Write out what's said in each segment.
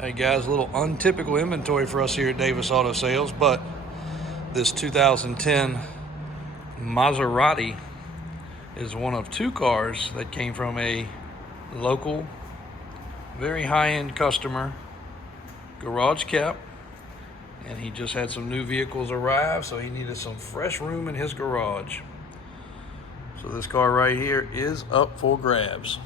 Hey guys, a little untypical inventory for us here at Davis Auto Sales, but this 2010 Maserati is one of two cars that came from a local, very high-end customer, garage kept, and he just had some new vehicles arrive, so he needed some fresh room in his garage. So this car right here is up for grabs.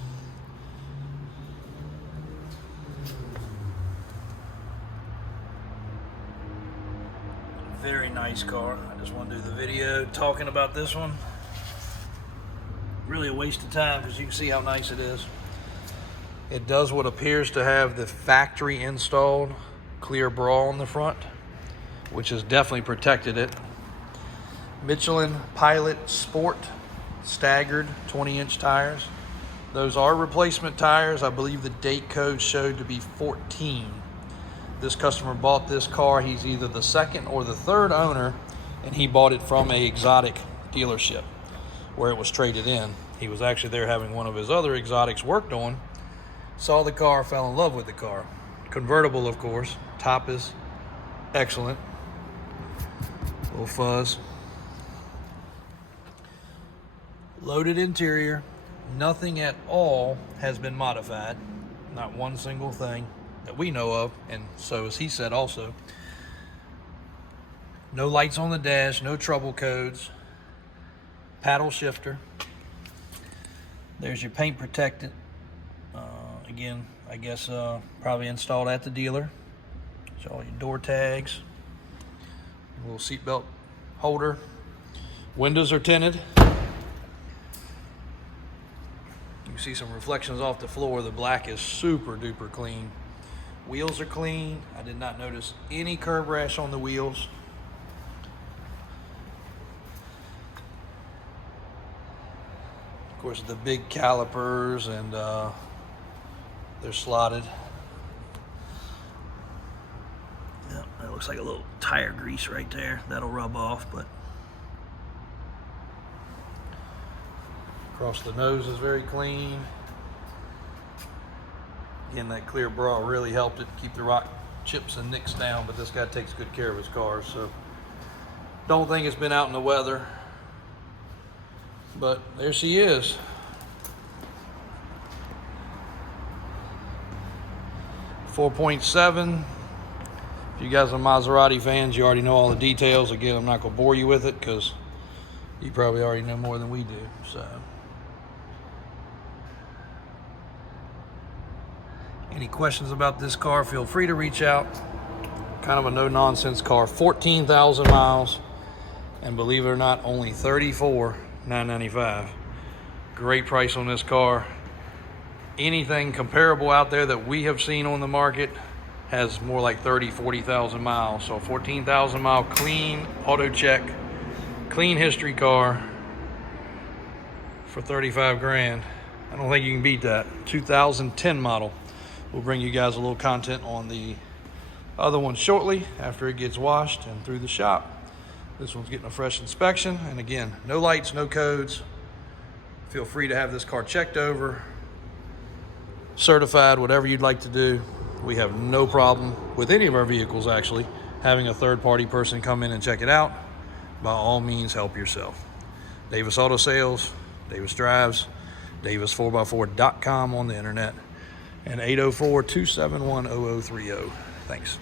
Very nice car. I just want to do the video talking about this one. Really a waste of time because you can see how nice it is. It does what appears to have the factory installed clear bra on the front, which has definitely protected it. Michelin Pilot Sport staggered 20-inch tires. Those are replacement tires. I believe the date code showed to be 14. This customer bought this car. He's either the second or the third owner, and he bought it from a exotic dealership where it was traded in. He was actually there having one of his other exotics worked on, saw the car, fell in love with the car. Convertible, of course. Top is excellent. Little fuzz. Loaded interior. Nothing at all has been modified. Not one single thing that we know of, and so as he said also. No lights on the dash, no trouble codes. Paddle shifter. There's your paint protectant. Again, I guess probably installed at the dealer. So all your door tags. A little seatbelt holder. Windows are tinted. You can see some reflections off the floor. The black is super duper clean. Wheels are clean. I did not notice any curb rash on the wheels. Of course, the big calipers, and they're slotted. Yep, that looks like a little tire grease right there. That'll rub off, but across the nose is very clean. Again, that clear bra really helped it keep the rock chips and nicks down, but this guy takes good care of his cars, so don't think it's been out in the weather. But there she is. .7. If you guys are Maserati fans, you already know all the details. Again, I'm not going to bore you with it because you probably already know more than we do. So, any questions about this car, feel free to reach out. Kind of a no-nonsense car. 14,000 miles. And believe it or not, only $34,995. Great price on this car. Anything comparable out there that we have seen on the market has more like 30, 40,000 miles. So 14,000 mile clean auto check, clean history car for 35 grand. I don't think you can beat that. 2010 model. We'll bring you guys a little content on the other one shortly after it gets washed and through the shop. This one's getting a fresh inspection. And again, no lights, no codes. Feel free to have this car checked over, certified, whatever you'd like to do. We have no problem with any of our vehicles actually having a third-party person come in and check it out. By all means, help yourself. Davis Auto Sales, Davis Drives, Davis4x4.com on the internet, and 804-271-0030. Thanks.